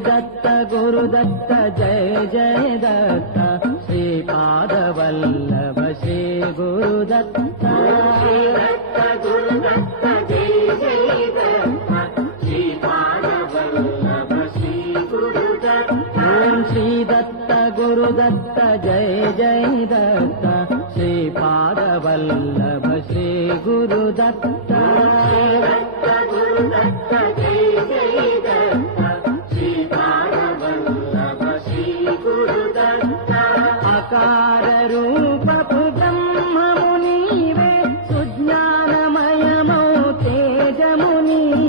दत्त गुरुदत्त जय जय दत्त श्रीपादवल्लभ श्री गुरुदत्त दत्त गुरुदत्त जय जय दत्त श्रीपादवल्लभ श्री गुरुदत्त ओम श्री दत्त गुरुदत्त जय जय दत्त श्रीपादवल्लभ श्री गुरुदत्त दत्त गुरुदत्त जय जय दत्त श्रीपादवल्लभ श्री गुरुदत्त अकार रूपपु ब्रह्ममु नीवे सुज्ञानमयमौ तेजमु नीवे